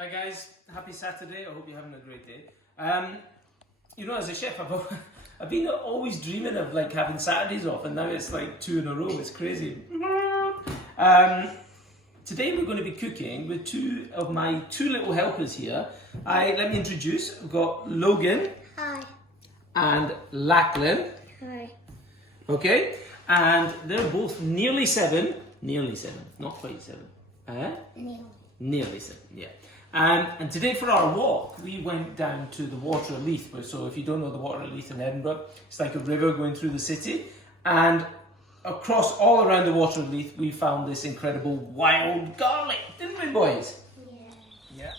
Hi guys, happy Saturday. I hope you're having a great day. As a chef, I've been always dreaming of like having Saturdays off, and now it's like 2 in a row. It's crazy. Today we're going to be cooking with two of my little helpers here. Let me introduce. We've got Logan. Hi. And Lachlan. Hi. Okay, and they're both nearly seven, not quite seven. Nearly seven, yeah. And today for our walk, we went down to the Water of Leith. So if you don't know the Water of Leith in Edinburgh, it's like a river going through the city. And across all around the Water of Leith, we found this incredible wild garlic, didn't we, boys? Yeah.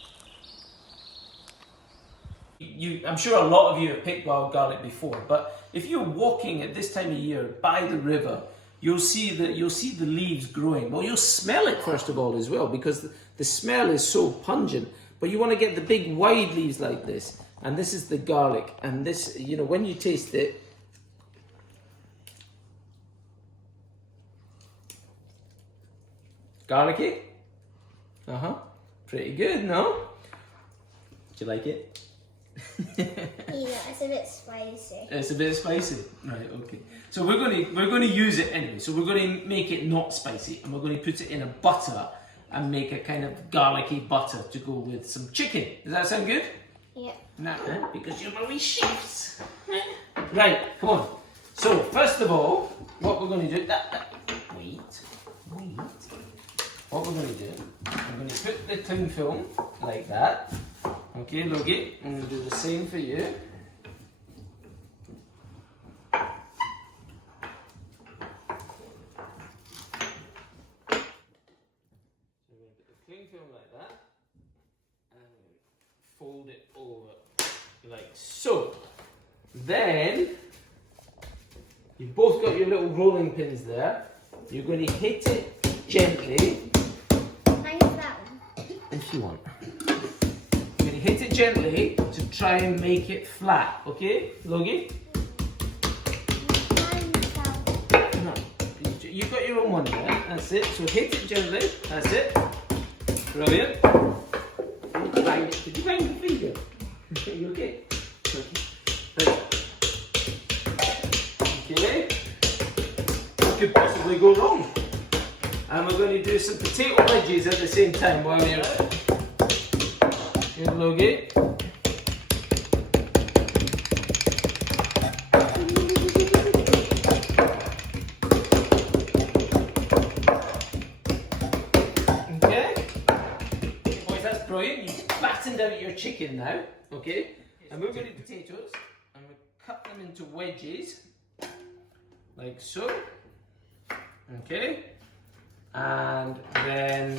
I'm sure a lot of you have picked wild garlic before, but if you're walking at this time of year by the river, you'll see the leaves growing. Well, you'll smell it first of all as well, because the smell is so pungent. But you want to get the big wide leaves like this, and this is the garlic. And this, when you taste it, garlicky. Pretty good, no? Do you like it? Yeah, it's a bit spicy. It's a bit spicy, right? Okay. So we're going to use it anyway. So we're going to make it not spicy, and we're going to put it in a butter and make a kind of garlicky butter to go with some chicken. Does that sound good? Yeah. No, because you're my wee chefs. Right, come on. So first of all, what we're going to do? Wait. What we're going to do? I'm going to put the cling film like that. Okay, Logie, I'm going to do the same for you. So we're going to put the cling film like that, and fold it over like so. Then, you've both got your little rolling pins there. You're going to hit it gently. Can I use that one? If you want. Hit it gently to try and make it flat, okay, Logie? No, you've got your own one there, that's it. So hit it gently, that's it. Brilliant. Did you bang the finger? You okay? Okay. What could possibly go wrong? And we're going to do some potato wedges at the same time while you're at it. Good, Logie. Okay. Boys, that's brilliant. You've flattened out your chicken now. Okay. And we're going to do potatoes, and we'll cut them into wedges, like so. Okay. And then,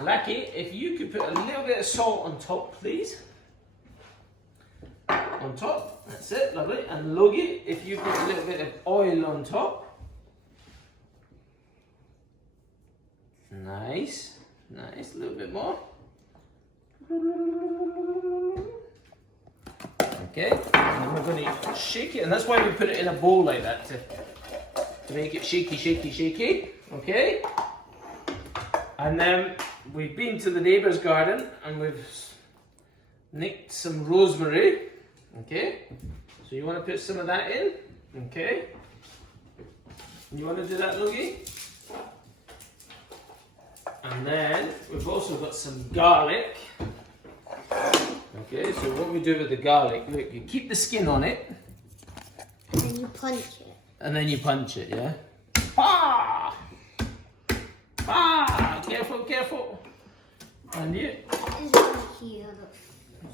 Lucky, if you could put a little bit of salt on top, please. On top, that's it, lovely. And Logie, if you put a little bit of oil on top. Nice, a little bit more. Okay, and then we're going to shake it, and that's why we put it in a bowl like that, to make it shaky, okay? And then we've been to the neighbour's garden and we've nicked some rosemary. Okay, so you want to put some of that in. Okay, you want to do that, Logie? And then we've also got some garlic. Okay, so what we do with the garlic, look, you keep the skin on it. And then you punch it. And then you punch it, yeah? Ah! Ah! Careful. And you.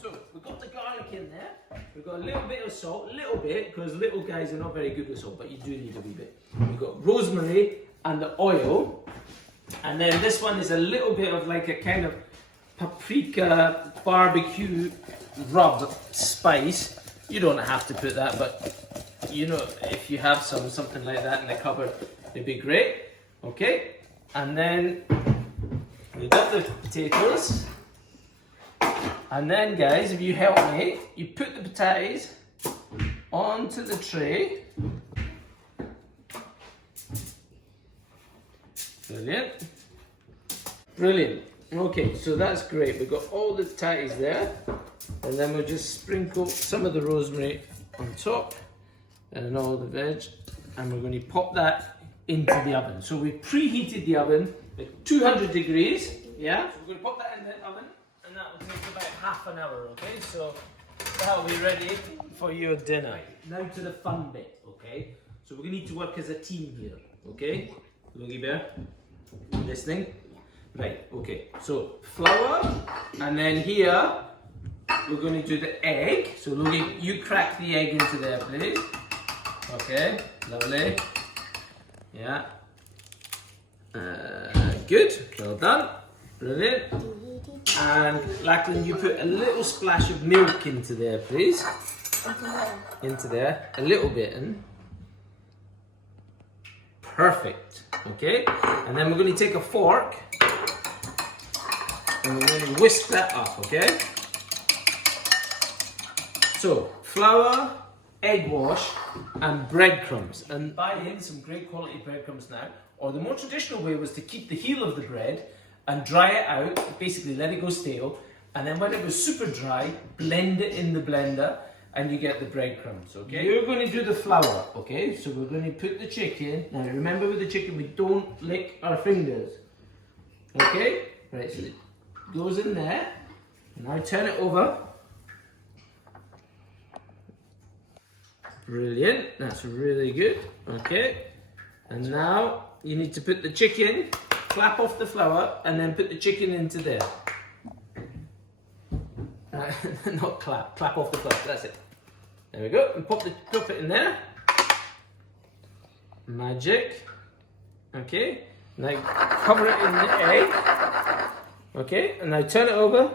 So we've got the garlic in there. We've got a little bit of salt, because little guys are not very good with salt, but you do need a wee bit. We've got rosemary and the oil. And then this one is a little bit of like a kind of paprika barbecue rub spice. You don't have to put that, but if you have something like that in the cupboard, it'd be great. Okay, and then we've got the potatoes. And then, guys, if you help me, you put the potatoes onto the tray. Brilliant. Okay, so that's great. We've got all the tatties there. And then we'll just sprinkle some of the rosemary on top and all the veg. And we're going to pop that into the oven. So we preheated the oven at 200 degrees. Yeah? So we're going to pop that in the oven and that will take about half an hour, okay? So that'll be ready for your dinner. Right, now to the fun bit, okay? So we're going to need to work as a team here, okay? Logie Bear, you listening? Right, okay. So flour, and then here we're going to do the egg. So Logie, you crack the egg into there, please. Okay, lovely. Yeah. Good, well done. Brilliant. And Lachlan, you put a little splash of milk into there, please. Into there, a little bit in. Perfect. Okay, and then we're going to take a fork and we're going to whisk that up. Okay. So flour, egg wash, and breadcrumbs. And buy in some great quality breadcrumbs now. Or the more traditional way was to keep the heel of the bread and dry it out, basically let it go stale, and then when it was super dry, blend it in the blender and you get the breadcrumbs, okay? You're going to do the flour, okay? So we're going to put the chicken, now remember with the chicken we don't lick our fingers, okay? Right, so it goes in there, now turn it over. Brilliant, that's really good, okay? And now you need to put the chicken, clap off the flour, and then put the chicken into there. Not clap, clap off the flour, that's it. There we go, and pop it in there. Magic. Okay, now cover it in the egg. Okay, and now turn it over.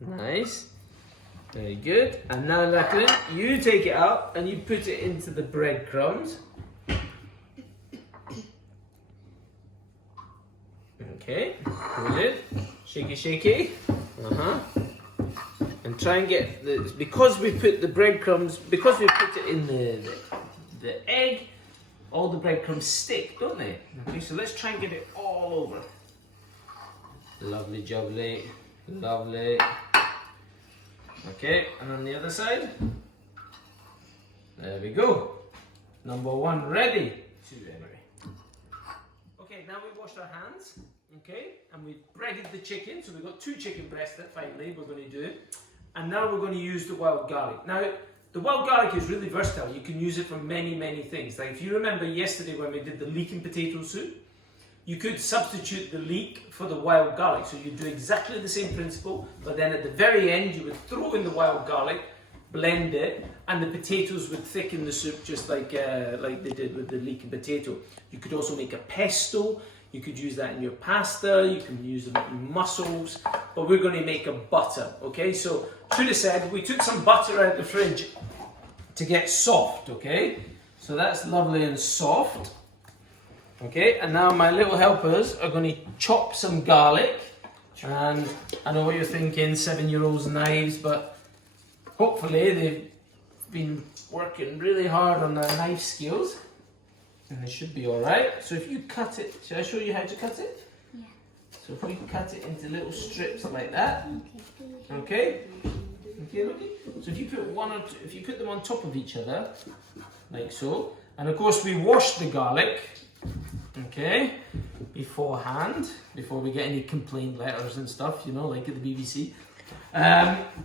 Nice. Very good. And now, Lachlan, you take it out and you put it into the breadcrumbs. Okay, brilliant. Shaky, shaky. And try and get the, because we put the breadcrumbs, because we put it in the egg, all the breadcrumbs stick, don't they? Okay, so let's try and get it all over. Lovely jubbly, lovely. Okay, and on the other side, there we go. Number one ready. Okay, now we've washed our hands, okay, and we've breaded the chicken, so we've got 2 chicken breasts that finally we're going to do. And now we're going to use the wild garlic. Now, the wild garlic is really versatile. You can use it for many, many things. Like if you remember yesterday when we did the leek and potato soup, you could substitute the leek for the wild garlic. So you do exactly the same principle, but then at the very end you would throw in the wild garlic, blend it, and the potatoes would thicken the soup just like they did with the leek and potato. You could also make a pesto. You could use that in your pasta. You can use it in mussels. But we're going to make a butter, okay? So should have said we took some butter out of the fridge to get soft, okay? So that's lovely and soft. Okay, and now my little helpers are going to chop some garlic. And I know what you're thinking, 7-year-olds knives, but hopefully they've been working really hard on their knife skills. And they should be alright. So if you cut it, shall I show you how to cut it? Yeah. So if we cut it into little strips like that. Okay? Okay, look. So if you put one or two, if you put them on top of each other, like so. And of course we wash the garlic. Okay, beforehand, before we get any complaint letters and stuff, you know, like at the BBC.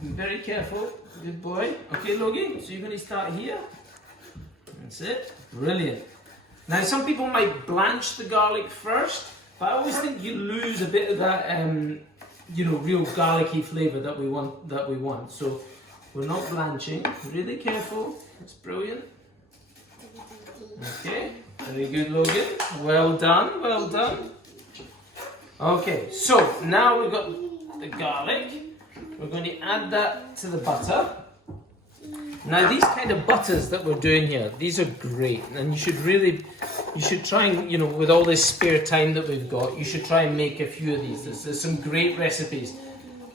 Very careful, good boy. Okay, Logie, so you're going to start here. That's it, brilliant. Now, some people might blanch the garlic first, but I always think you lose a bit of that, you know, real garlicky flavour that we want. So we're not blanching. Really careful. That's brilliant. Okay. Very good, Logan. Well done, well done. Okay, so now we've got the garlic. We're going to add that to the butter. Now these kind of butters that we're doing here, these are great. And you should try and, you know, with all this spare time that we've got, you should try and make a few of these. There's some great recipes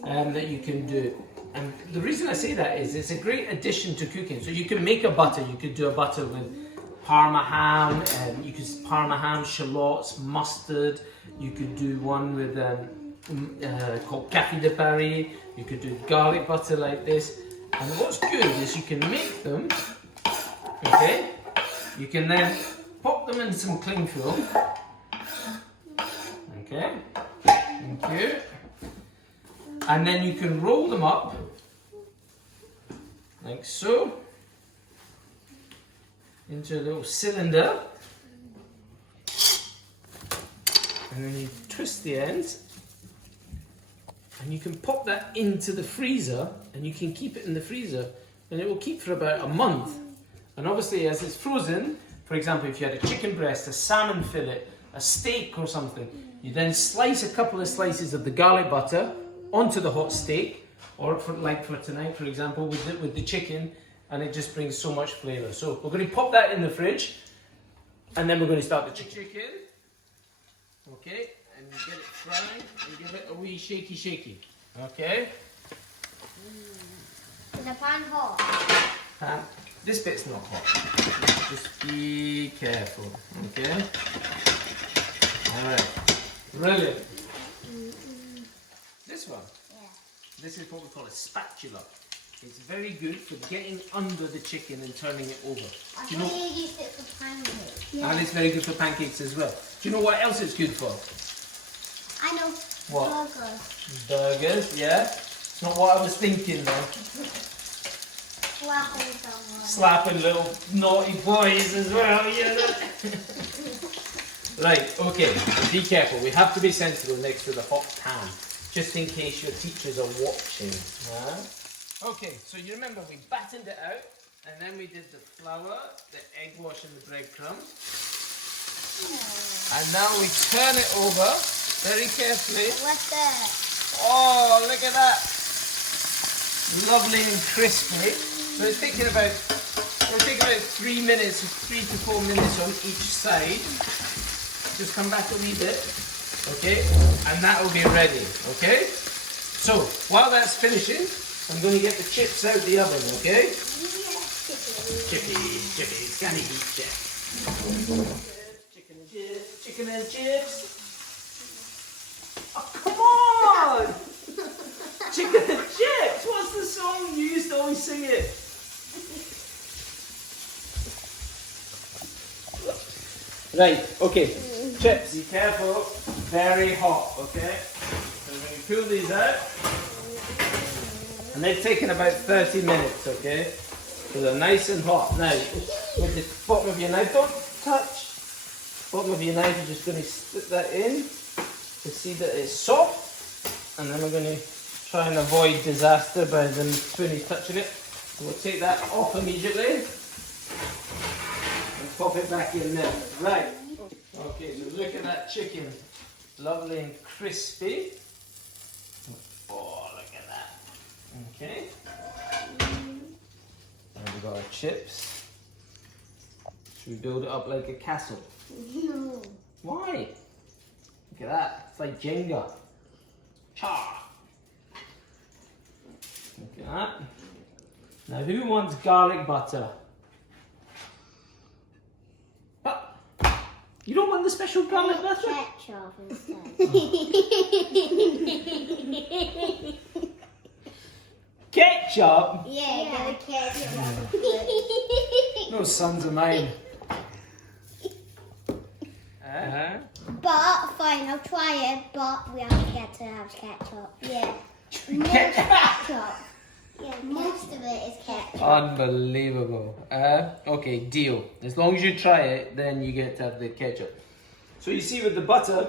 that you can do. And the reason I say that is it's a great addition to cooking. So you can make a butter. You could do a butter with Parma ham, you could Parma ham, shallots, mustard. You could do one with called cafe de Paris. You could do garlic butter like this. And what's good is you can make them. Okay, you can then pop them in some cling film. Okay, thank you. And then you can roll them up like so into a little cylinder, and then you twist the ends, and you can pop that into the freezer, and you can keep it in the freezer, and it will keep for about a month. And obviously, as it's frozen, for example, if you had a chicken breast, a salmon fillet, a steak or something, you then slice a couple of slices of the garlic butter onto the hot steak, or for tonight, for example, with the chicken, and it just brings so much flavour. So we're going to pop that in the fridge, and then we're going to start the chicken. Okay, and you get it fried, and give it a wee shaky. Okay. Is the pan hot? This bit's not hot. Just be careful. Okay. All right. Brilliant. This one. Yeah. This is what we call a spatula. It's very good for getting under the chicken and turning it over. I thought you used it for pancakes. And it's very good for pancakes as well. Do you know what else it's good for? I know. What? Burgers. Burgers, yeah. It's not what I was thinking though. Slapping someone. Slapping little naughty boys as well, yeah. Right, okay. Be careful. We have to be sensible next to the hot pan, just in case your teachers are watching. Yeah? Okay, so you remember we battened it out, and then we did the flour, the egg wash and the breadcrumbs. And now we turn it over very carefully. What's that? Oh, look at that. Lovely and crispy. So it's taking about 3 minutes, 3 to 4 minutes on each side. Just come back a wee bit, okay? And that will be ready, okay? So while that's finishing, I'm going to get the chips out the oven, okay? Chippies, can you eat chips? Chicken and chips. Oh, come on! Chicken and chips! What's the song? You used to always sing it. Right, okay. Chips, be careful. Very hot, okay? So we're going to pull these out. And they've taken about 30 minutes, okay? So they're nice and hot. Now, with the bottom of your knife, don't touch. Bottom of your knife, you're just going to slip that in to see that it's soft. And then we're going to try and avoid disaster by the spoonies touching it. So we'll take that off immediately. And pop it back in there. Right. Okay, so look at that chicken. Lovely and crispy. Oh, look at that. Okay. And we've got our chips. Should we build it up like a castle? No. Why? Look at that. It's like Jenga. Cha! Look at that. Now, who wants garlic butter? You don't want the special garlic butter? Ketchup instead. Ketchup? Yeah, go ketchup. No sons of mine. But fine, I'll try it. But we have to get to have ketchup. Yeah. Most ketchup. Yeah, most of it is ketchup. Unbelievable. Okay, deal. As long as you try it, then you get to have the ketchup. So you see with the butter,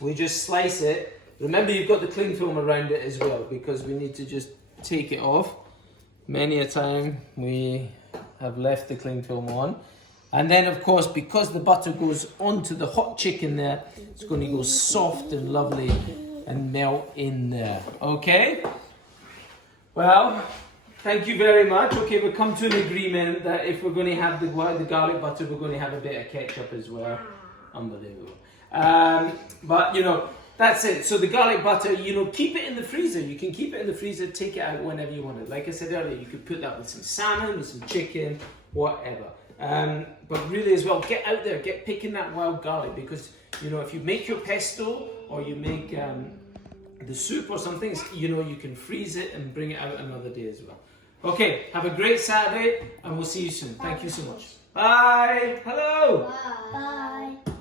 we just slice it. Remember, you've got the cling film around it as well, because we need to just take it off. Many a time we have left the cling film on. And then, of course, because the butter goes onto the hot chicken there, it's going to go soft and lovely and melt in there. Okay? Well, thank you very much. Okay, we've come to an agreement that if we're going to have the garlic butter, we're going to have a bit of ketchup as well. Unbelievable. But, you know, that's it. So the garlic butter, you know, keep it in the freezer. You can keep it in the freezer, take it out whenever you want it. Like I said earlier, you could put that with some salmon, with some chicken, whatever. But really as well, get out there, get picking that wild garlic, because you know, if you make your pesto or you make the soup or something, you know, you can freeze it and bring it out another day as well. Okay, have a great Saturday and we'll see you soon. Thank you so much. Bye. Hello. Bye.